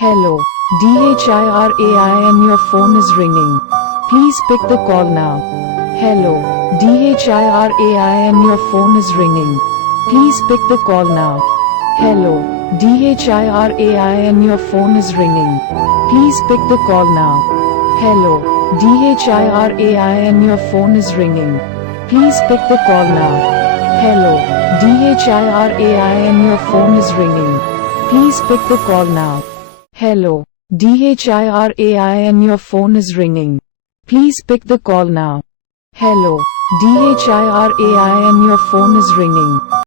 Hello, DHIRAI and your phone is ringing. Please pick the call now. Hello, DHIRAI and your phone is ringing. Please pick the call now. Hello, DHIRAI and your phone is ringing. Please pick the call now. Hello, DHIRAI and your phone is ringing. Please pick the call now. Hello, DHIRAI and your phone is ringing. Please pick the call now. Hello, DHIRAI and your phone is ringing. Please pick the call now. Hello, DHIRAI and your phone is ringing.